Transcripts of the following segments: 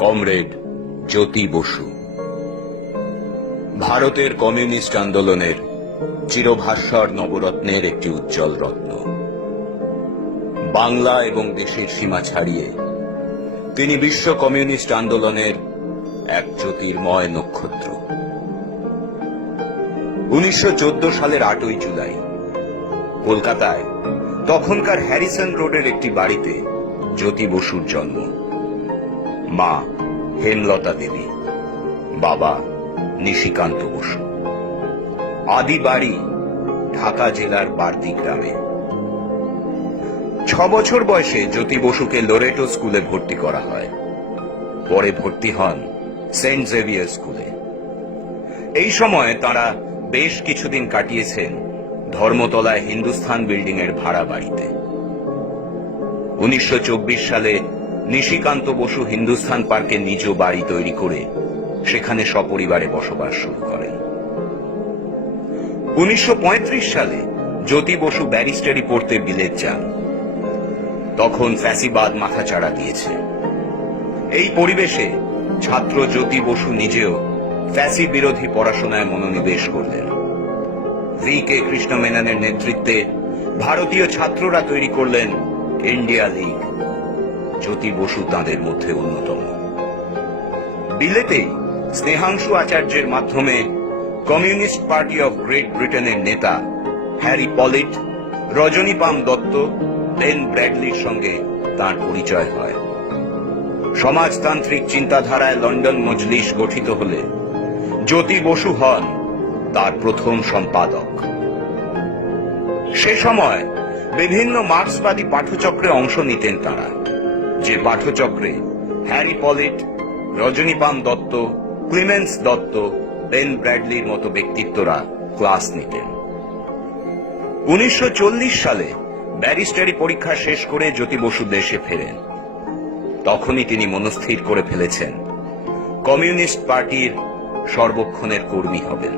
Comrade Jyoti Basu. ভারতের communist আন্দোলনের চিরভাস্বর নবরত্নের একটি উজ্জ্বল রত্ন। বাংলা এবং দেশের সীমা ছাড়িয়ে তিনি বিশ্ব কমিউনিস্ট আন্দোলনের এক জ্যোতির্ময় নক্ষত্র। উনিশশো চোদ্দ সালের আটই জুলাই, কলকাতায় তখনকার হ্যারিসন রোডের একটি বাড়িতে জ্যোতি বসুর জন্ম। মা হেমলতা দেবী, বাবা নিশিকান্ত বসু। আদি বাড়ি ঢাকা জেলার বার্দি গ্রামে। ছ বছর বয়সে জ্যোতি বসুকে লোরেটো স্কুলে ভর্তি করা হয়। পরে ভর্তি হন সেন্ট জেভিয়ার স্কুলে। এই সময় তারা বেশ কিছুদিন কাটিয়েছেন ধর্মতলায় হিন্দুস্থান বিল্ডিং এর ভাড়া বাড়িতে। উনিশশো চব্বিশ সালে নিশিকান্ত বসু হিন্দুস্থান পার্কে নিজ বাড়ি তৈরি করে সেখানে সপরিবারে বসবাস শুরু করেন। উনিশশো পঁয়ত্রিশ সালে জ্যোতি বসু ব্যারিস্টারি পড়তে বিলেত যান। তখন ফ্যাসিবাদ মাথাচাড়া দিয়েছে। এই পরিবেশে ছাত্র জ্যোতি বসু নিজেও ফ্যাসি বিরোধী পড়াশোনায় মনোনিবেশ করলেন। ভি কে কৃষ্ণ মেননের নেতৃত্বে ভারতীয় ছাত্ররা তৈরি করলেন ইন্ডিয়া লীগ। জ্যোতি বসু তাদের মধ্যে অন্যতম। বিলেতেই স্নেহাংশু আচার্যের মাধ্যমে কমিউনিস্ট পার্টি অফ গ্রেট ব্রিটেনের নেতা Harry Pollitt Rajani Palme Dutt Ben ব্র্যাডলির সঙ্গে তার পরিচয় হয়। সমাজতান্ত্রিক চিন্তাধারায় লন্ডন মজলিস গঠিত হলে জ্যোতি বসু হন তার প্রথম সম্পাদক। সে সময় বিভিন্ন মার্ক্সবাদী পাঠচক্রে অংশ নিতেন তারা। যে পাঠচক্রে Harry Pollitt Rajani Palme Dutt, Clemens Dutt, Ben ব্র্যাডলির মতো ব্যক্তিত্বরা ক্লাস নিতেন। উনিশশো সালে ব্যারিস্টারি পরীক্ষা শেষ করে জ্যোতি বসু দেশে ফেরেন। তখনই তিনি মনস্থির করে ফেলেছেন, কমিউনিস্ট পার্টির সর্বক্ষণের কর্মী হবেন।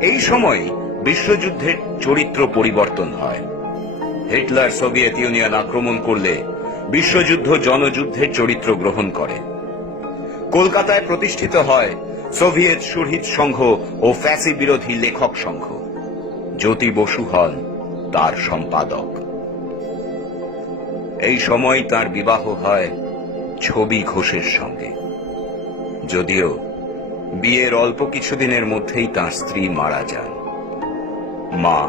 এই সময় বিশ্বযুদ্ধের চরিত্র পরিবর্তন হয়। হিটলার সোভিয়েত ইউনিয়ন আক্রমণ করলে বিশ্বযুদ্ধ জনযুদ্ধের চরিত্র গ্রহণ করে। কলকাতায় প্রতিষ্ঠিত হয় সোভিয়েত সুহৃদ সংঘ ও ফ্যাসি বিরোধী লেখক সংঘ। জ্যোতি বসু হন তার সম্পাদক। এই সময় তার বিবাহ হয় ছবি ঘোষের সঙ্গে। যদিও বিয়ের অল্প কিছুদিনের মধ্যেই তার স্ত্রী মারা যান। মা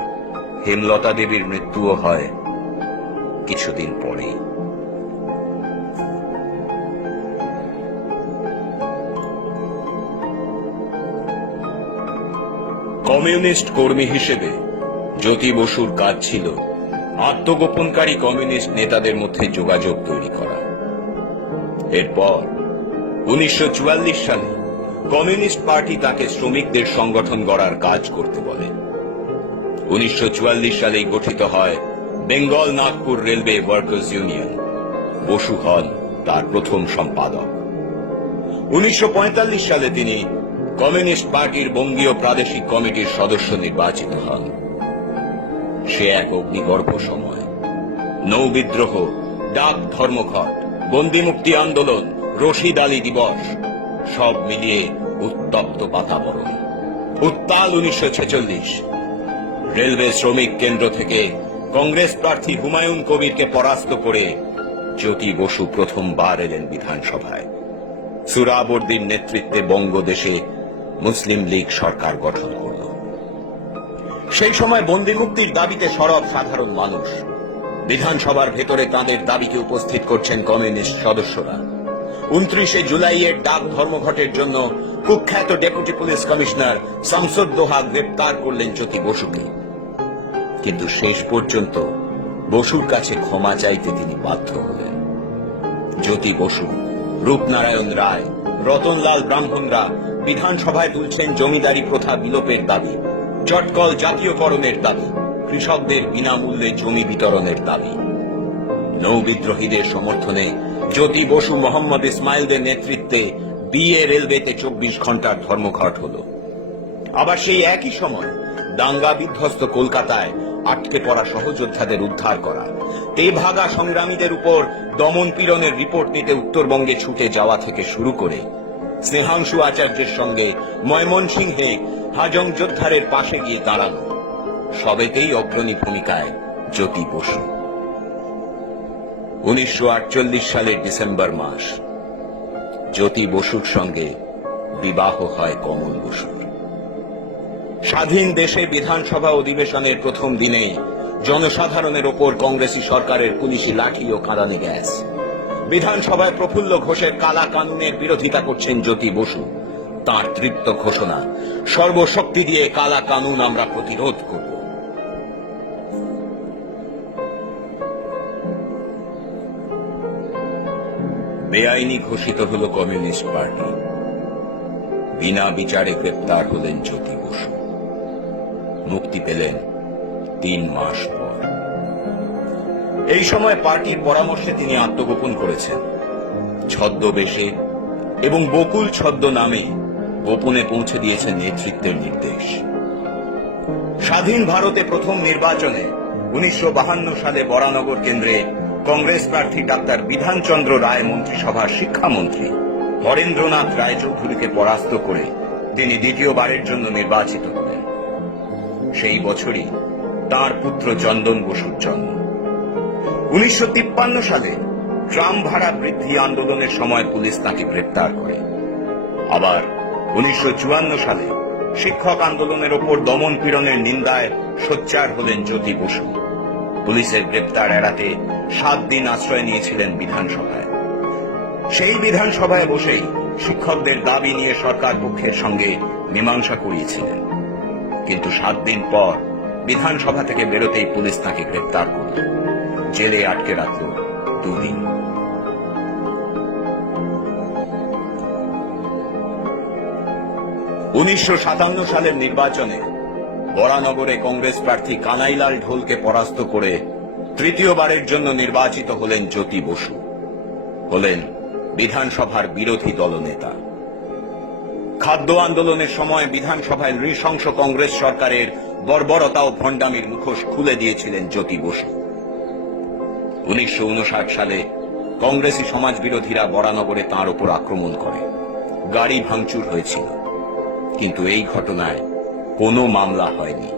হেমলতা দেবীর মৃত্যুও হয় কিছুদিন পরেই। কমিউনিস্ট কর্মী হিসেবে জ্যোতি বসুর কাজ ছিল আত্মগোপনকারী কমিউনিস্ট নেতাদের মধ্যে যোগাযোগ তৈরি করা। এরপর উনিশশো সালে কমিউনিস্ট পার্টি তাকে শ্রমিকদের সংগঠন গড়ার কাজ করতে বলে। উনিশশো সালেই গঠিত হয় Bengal Nagpur railway workers union. Basu হন তার প্রথম সম্পাদক। উনিশশো পঁয়তাল্লিশ সালে তিনি কমিউনিস্ট পার্টির বঙ্গীয় প্রাদেশিক কমিটির সদস্য নির্বাচিত হন। সে এক অগ্নিগর্ভ সময়। নৌ বিদ্রোহ, ডাক ধর্মঘট বন্দিমুক্তি আন্দোলন, রশিদ আলী দিবস, সব মিলিয়ে উত্তপ্ত বাতাবরণ। উত্তাল উনিশশো ছেচল্লিশ। রেলওয়ে শ্রমিক কেন্দ্র থেকে কংগ্রেস প্রার্থী হুমায়ুন কবিরকে পরাস্ত করে জ্যোতি বসু প্রথমবার এলেন বিধানসভায়। সুরাবর্দির নেতৃত্বে বঙ্গদেশে মুসলিম লীগ সরকার গঠন করল। সেই সময় বন্দি মুক্তির দাবিতে সরব সাধারণ মানুষ। বিধানসভার ভেতরে তাঁদের দাবিকে উপস্থিত করছেন কমিউনিস্ট সদস্যরা। উনত্রিশে জুলাইয়ের ডাক ধর্মঘটের জন্য কুখ্যাত ডেপুটি পুলিশ কমিশনার শামসুদ্দোহা গ্রেপ্তার করলেন জ্যোতি বসুকে। কিন্তু শেষ পর্যন্ত বসুর কাছে ক্ষমা চাইতে তিনি বাধ্য হলেন। জ্যোতি বসু, রূপনারায়ণ রায়, রতনলাল ব্রাহ্মণরা বিধানসভায় তুলছেন জমিদারি প্রথা বিলোপের দাবি চটকল জাতীয়করণের দাবি, কৃষকদের বিনামূল্যে জমি বিতরণের দাবি। নৌ বিদ্রোহীদের সমর্থনে জ্যোতি বসু মোহাম্মদ ইসমাইলদের নেতৃত্বে বিএ রেলওয়েতে চব্বিশ ঘণ্টার ধর্মঘট হল। আবার সেই একই সময় দাঙ্গা বিধ্বস্ত কলকাতায় আটকে পড়া সহযোদ্ধাদের উদ্ধার করা, তেভাগা সংগ্রামীদের উপর দমন পীড়নের রিপোর্ট নিতে উত্তরবঙ্গে ছুটে যাওয়া থেকে শুরু করে স্নেহাংশু আচার্যের সঙ্গে ময়মনসিংহে হাজং যোদ্ধারের পাশে গিয়ে দাঁড়ানো সবেতেই অগ্রণী ভূমিকায় জ্যোতি বসু। উনিশশো সালের ডিসেম্বর মাস। জ্যোতি বসুর সঙ্গে বিবাহ হয় কমল বসুর। স্বাধীন দেশে বিধানসভা অধিবেশনের প্রথম দিনেই জনসাধারণের ওপর কংগ্রেসি সরকারের পুলিশি লাঠি ও কাঁদানে গ্যাস। বিধানসভায় প্রফুল্ল ঘোষের কালা কানুনের বিরোধিতা করছেন জ্যোতি বসু। তার তৃপ্ত ঘোষণা, সর্বশক্তি দিয়ে কালা কানুন আমরা প্রতিরোধ করব। বেআইনি ঘোষিত হল কমিউনিস্ট পার্টি। বিনা বিচারে গ্রেপ্তার হলেন জ্যোতি বসু। মুক্তি পেলেন তিন মাস পর। এই সময় পার্টির পরামর্শে তিনি আত্মগোপন করেছেন। ছদ্মবেশে এবং বকুল ছদ্ম নামে গোপনে পৌঁছে দিয়েছেন নেতৃত্বের নির্দেশ। স্বাধীন ভারতে প্রথম নির্বাচনে উনিশশো সালে বরানগর কেন্দ্রে কংগ্রেস প্রার্থী ডাক্তার বিধানচন্দ্র রায় মন্ত্রিসভার শিক্ষামন্ত্রী হরেন্দ্রনাথ রায়চৌধুরীকে পরাস্ত করে তিনি দ্বিতীয়বারের জন্য নির্বাচিত হলেন। সেই বছরই তার পুত্র চন্দন বসুর জন্ম। উনিশশো সালে ট্রাম ভাড়া বৃদ্ধি আন্দোলনের সময় পুলিশ তাকে গ্রেপ্তার করে। আবার উনিশশো সালে শিক্ষক আন্দোলনের ওপর দমন পীড়নের নিন্দায় সোচ্চার হলেন জ্যোতি বসু। পুলিশের গ্রেপ্তার এড়াতে সাত দিন আশ্রয় নিয়েছিলেন বিধানসভায়। সেই বিধানসভায় বসেই শিক্ষকদের দাবি নিয়ে সরকার পক্ষের সঙ্গে মীমাংসা করিয়েছিলেন। কিন্তু সাত দিন পর বিধানসভা থেকে বেরোতেই পুলিশ তাকে গ্রেপ্তার করল। জেলে আটকে রাখল দুদিন। উনিশশো সালের নির্বাচনে বরানগরে কংগ্রেস প্রার্থী কানাইলাল ঢোলকে পরাস্ত করে তৃতীয়বারের জন্য নির্বাচিত হলেন জ্যোতি বসু। হলেন বিধানসভার বিরোধী দলনেতা। খাদ্য আন্দোলনের সময় বিধানসভায় নৃশংস কংগ্রেস সরকারের বর্বরতা ও ভণ্ডামির মুখোশ খুলে দিয়েছিলেন জ্যোতি বসু। উনিশশো সালে কংগ্রেসি সমাজ বিরোধীরা বরানগরে তাঁর উপর আক্রমণ করে। গাড়ি ভাঙচুর হয়েছিল। কিন্তু এই ঘটনায় কোনো মামলা হয়নি।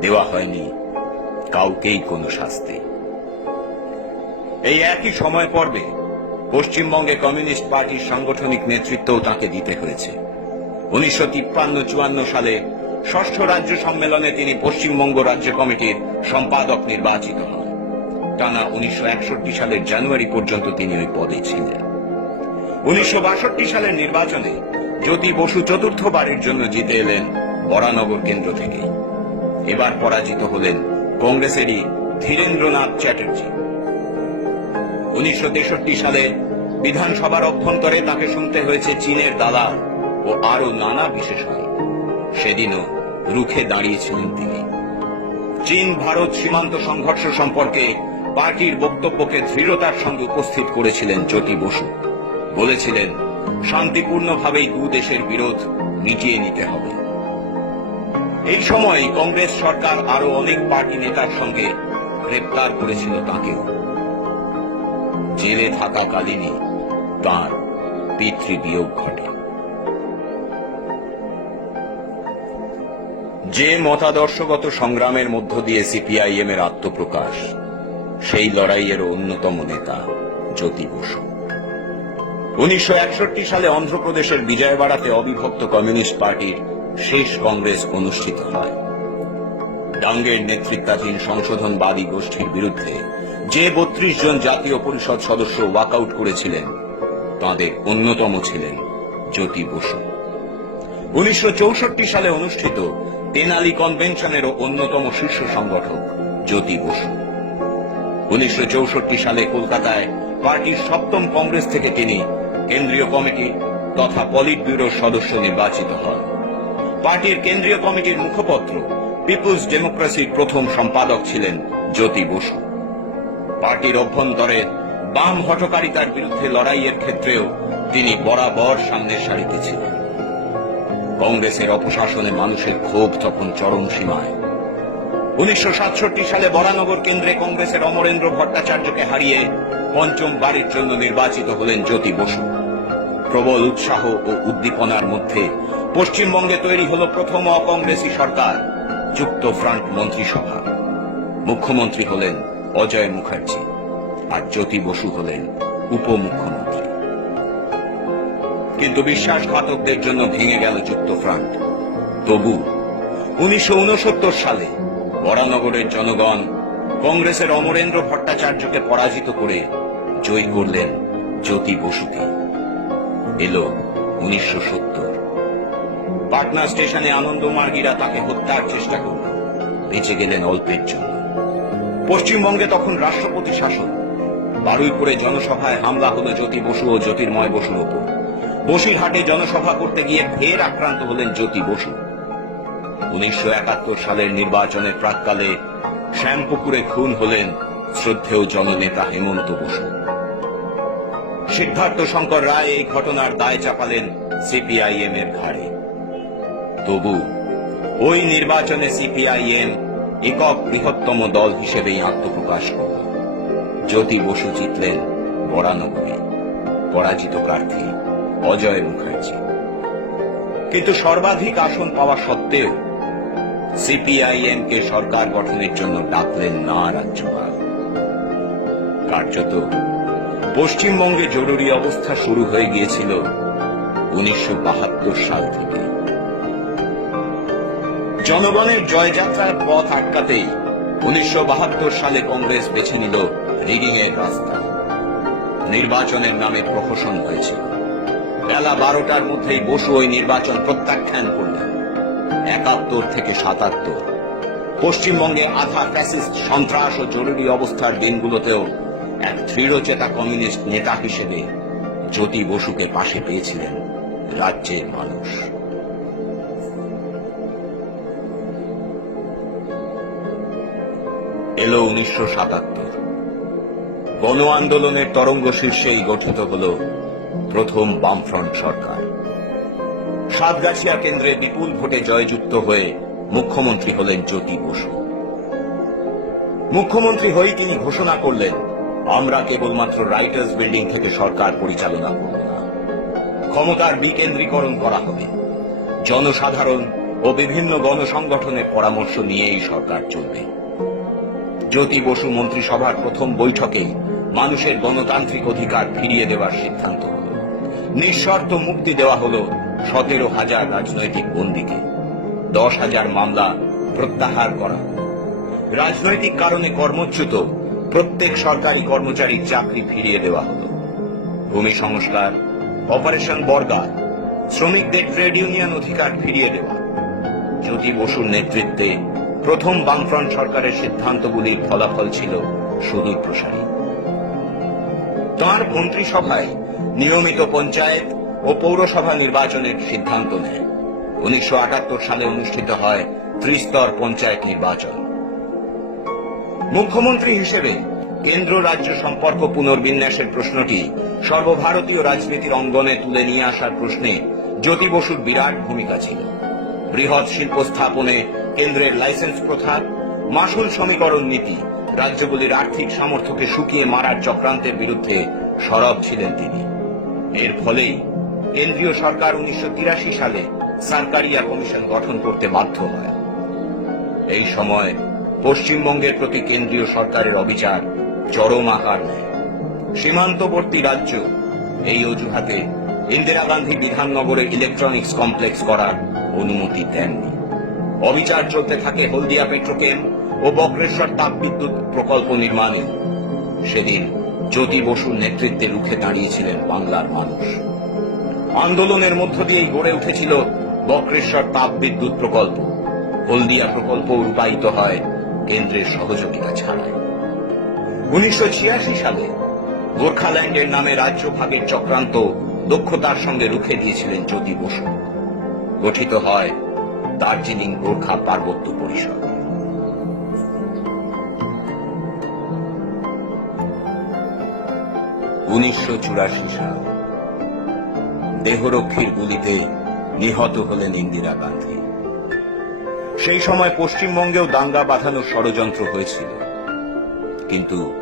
দেওয়া হয়নি কাউকেই কোনো শাস্তি। এই একই সময় পর্বে পশ্চিমবঙ্গে কমিউনিস্ট পার্টির সাংগঠনিক নেতৃত্বও তাকে দিতে হয়েছে। উনিশশো তিপ্পান্ন চুয়ান্ন সালে ষষ্ঠ রাজ্য সম্মেলনে তিনি পশ্চিমবঙ্গ রাজ্য কমিটির সম্পাদক নির্বাচিত হন। টানা উনিশশো সালের জানুয়ারি পর্যন্ত তিনি ওই পদে ছিলেন। উনিশশো সালের নির্বাচনে জ্যোতি বসু চতুর্থবারের জন্য জিতে এলেন বরানগর কেন্দ্র থেকে এবার পরাজিত হলেন কংগ্রেসেরই ধীরেন্দ্রনাথ চ্যাটার্জি। উনিশশো সালে বিধানসভার অভ্যন্তরে তাকে শুনতে হয়েছে চীনের দালাল ও আরও নানা বিশেষণ সেদিনও রুখে দাঁড়িয়েছিলেন তিনি। চীন ভারত সীমান্ত সংঘর্ষ সম্পর্কে পার্টির বক্তব্যকে দৃঢ়তার সঙ্গে উপস্থিত করেছিলেন জ্যোতি বসু। বলেছিলেন, শান্তিপূর্ণভাবেই দু দেশের বিরোধ মিটিয়ে নিতে হবে। এই সময় কংগ্রেস সরকার আরও অনেক পার্টি নেতার সঙ্গে গ্রেপ্তার করেছিল তাকেও। জেলে থাকাকালীনই তাঁর পিতৃবিয়োগ ঘটে। যে মতাদর্শগত সংগ্রামের মধ্য দিয়ে সিপিআইএম এর আত্মপ্রকাশ সেই লড়াইয়ের অন্যতম নেতা জ্যোতি বসু। উনিশশো একষট্টি সালে অন্ধ্রপ্রদেশের বিজয়বাড়াতে অবিভক্ত কমিউনিস্ট পার্টির শেষ কংগ্রেস অনুষ্ঠিত হয়। ডাঙ্গের নেতৃত্বাধীন সংশোধনবাদী গোষ্ঠীর বিরুদ্ধে যে বত্রিশ জন জাতীয় পরিষদ সদস্য ওয়াকআউট করেছিলেন, তাদের অন্যতম ছিলেন জ্যোতি বসু। উনিশশো চৌষট্টি সালে অনুষ্ঠিত তেনালি কনভেনশনেরও অন্যতম শীর্ষ সংগঠক জ্যোতি বসু। উনিশশো সালে কলকাতায় পার্টির সপ্তম কংগ্রেস থেকে তিনি কেন্দ্রীয় কমিটি তথা পলিট ব্যুরোর সদস্য নির্বাচিত হন। পার্টির কেন্দ্রীয় কমিটির মুখপত্র পিপুলস ডেমোক্রেসির প্রথম সম্পাদক ছিলেন জ্যোতি বসু। পার্টির অভ্যন্তরে বাম হটকারিতার বিরুদ্ধে লড়াইয়ের ক্ষেত্রেও তিনি বরাবর সামনের সারিতে ছিলেন। কংগ্রেসের অপশাসনে মানুষের ক্ষোভ তখন চরম সীমায়। উনিশশো সালে বরানগর কেন্দ্রে কংগ্রেসের অমরেন্দ্র ভট্টাচার্যকে হারিয়ে পঞ্চম বাড়ির জন্য নির্বাচিত হলেন জ্যোতি বসু। প্রবল উৎসাহ ও উদ্দীপনার মধ্যে পশ্চিমবঙ্গে তৈরি হল প্রথম অকংগ্রেসী সরকার, যুক্ত ফ্রন্ট মন্ত্রিসভা। মুখ্যমন্ত্রী হলেন অজয় মুখার্জি আর জ্যোতি বসু হলেন উপমুখ্যমন্ত্রী। কিন্তু বিশ্বাসঘাতকদের জন্য ভেঙে গেল যুক্ত ফ্রন্ট। তবু উনিশশো উনসত্তর সালে বরানগরের জনগণ কংগ্রেসের অমরেন্দ্র ভট্টাচার্যকে পরাজিত করে জয়ী করলেন জ্যোতি বসুকে। এলো উনিশশো সত্তর। পাটনা স্টেশনে আনন্দমার্গীরা তাকে হত্যার চেষ্টা করল। বেঁচে গেলেন অল্পের জন্য। পশ্চিমবঙ্গে তখন রাষ্ট্রপতি শাসন। বারুইপুরে জনসভায় হামলা হলো জ্যোতি বসু ও জ্যোতির্ময় বসুর ওপর। বসিরহাটে জনসভা করতে গিয়ে ফের আক্রান্ত হলেন জ্যোতি বসু। উনিশশো সালের নির্বাচনের প্রাককালে শ্যামপুকুরে খুন হলেন শ্রদ্ধেয় জননেতা হেমন্ত বসু। সিদ্ধার্থ শঙ্কর রায় এই ঘটনার দায় চাপালেন সিপিআইএম এর ঘাড়ে। তবু ওই নির্বাচনে সিপিআইএম একক বৃহত্তম দল হিসেবেই আত্মপ্রকাশ করল। জ্যোতি বসু জিতলেন বরানগরে পরাজিত প্রার্থী অজয় মুখার্জি। কিন্তু সর্বাধিক আসন পাওয়া সত্ত্বেও সিপিআইএম কে সরকার গঠনের জন্য ডাকলেন না রাজ্যপাল। কার্যত পশ্চিমবঙ্গে জরুরি অবস্থা শুরু হয়ে গিয়েছিল উনিশশো বাহাত্তর সাল থেকে। জনগণের জয়যাত্রার পথ আটকাতেই উনিশশো বাহাত্তর সালে কংগ্রেস বেছে নিল রিডিং এর রাস্তা। নির্বাচনের নামে প্রহসন হয়েছিল। বেলা বারোটার মধ্যেই বসু ওই নির্বাচন প্রত্যাখ্যান করলেন। একাত্তর থেকে সাতাত্তর। পশ্চিমবঙ্গে আধা ফ্যাসিস্ট, সন্ত্রাস ও জরুরি অবস্থার দিনগুলোতেও এক দৃঢ়চেতা কমিউনিস্ট নেতা হিসেবে জ্যোতি বসুকে পাশে পেয়েছিলেন রাজ্যের মানুষ। এলো উনিশশো সাতাত্তর। গণ আন্দোলনের তরঙ্গ শীর্ষেই গঠিত হল প্রথম বামফ্রন্ট সরকার। সাতগাছিয়া কেন্দ্রে বিপুল ভোটে জয়যুক্ত হয়ে মুখ্যমন্ত্রী হলেন জ্যোতি বসু। মুখ্যমন্ত্রী হয়ে তিনি ঘোষণা করলেন, আমরা কেবলমাত্র রাইটার্স বিল্ডিং থেকে সরকার পরিচালনা করব না। ক্ষমতার বিকেন্দ্রীকরণ করা হবে। জনসাধারণ ও বিভিন্ন গণসংগঠনের পরামর্শ নিয়েই সরকার চলবে। জ্যোতি বসু মন্ত্রিসভার প্রথম বৈঠকে মানুষের গণতান্ত্রিক অধিকার ফিরিয়ে দেওয়ার সিদ্ধান্ত হল। নিঃশর্ত মুক্তি দেওয়া হল সতেরো হাজার রাজনৈতিক বন্দীকে, দশ হাজার মামলা প্রত্যাহার করা। রাজনৈতিক কারণে কর্মচ্যুত প্রত্যেক সরকারি কর্মচারীর চাকরি ফিরিয়ে দেওয়া হল। ভূমি সংস্কার, অপারেশন বর্গা, শ্রমিকদের ট্রেড ইউনিয়ন অধিকার ফিরিয়ে দেওয়া। জ্যোতি বসুর নেতৃত্বে প্রথম বামফ্রন্ট সরকারের সিদ্ধান্তগুলির ফলাফল ছিল সুদূর প্রসারী তাঁর মন্ত্রিসভায় নিয়মিত পঞ্চায়েত ও পৌরসভা নির্বাচনের সিদ্ধান্ত নেয়। উনিশশো সালে অনুষ্ঠিত হয় ত্রিস্তর পঞ্চায়েত নির্বাচন। মুখ্যমন্ত্রী হিসেবে কেন্দ্র রাজ্য সম্পর্ক পুনর্বিন্যাসের প্রশ্নটি সর্বভারতীয় রাজনীতির অঙ্গনে তুলে নিয়ে আসার প্রশ্নে জ্যোতি বসুর বিরাট ভূমিকা ছিল। বৃহৎ শিল্প স্থাপনে কেন্দ্রের লাইসেন্স প্রথা, মাসুল সমীকরণ নীতি, রাজ্যগুলির আর্থিক সামর্থ্যকে শুকিয়ে মারার চক্রান্তের বিরুদ্ধে সরব ছিলেন তিনি। এর ফলেই কেন্দ্রীয় সরকার উনিশশো তিরাশি সালে সরকারিয়া কমিশন গঠন করতে বাধ্য হয়। এই সময় পশ্চিমবঙ্গের প্রতি কেন্দ্রীয় সরকারের অবিচার চরম আকার নেয়। সীমান্তবর্তী রাজ্য এই অজুহাতে ইন্দিরা গান্ধী বিধাননগরে ইলেকট্রনিক্স কমপ্লেক্স করার অনুমতি দেননি। অবিচার চলতে থাকে হলদিয়া পেট্রোকেম ও বক্রেশ্বর তাপবিদ্যুৎ প্রকল্প নির্মাণে। সেদিন জ্যোতি বসুর নেতৃত্বে রুখে দাঁড়িয়েছিলেন বাংলার মানুষ। আন্দোলনের মধ্য দিয়েই গড়ে উঠেছিল বক্রেশ্বর তাপবিদ্যুৎ প্রকল্প। হলদিয়া প্রকল্প রূপায়িত হয় কেন্দ্রের সহযোগিতা ছাড়াই। উনিশশো সালে গোর্খাল্যান্ডের নামে রাজ্য ভাগের চক্রান্ত দক্ষতার সঙ্গে রুখে দিয়েছিলেন জ্যোতি বসু। গঠিত হয় দার্জিলিং গোর্খা পার্বত্য পরিষদ। উনিশশো চুরাশি সাল দেহরক্ষীর গুলিতে নিহত হলেন ইন্দিরা গান্ধী। সেই সময় পশ্চিমবঙ্গেও দাঙ্গা বাঁধানোর ষড়যন্ত্র হয়েছিল। কিন্তু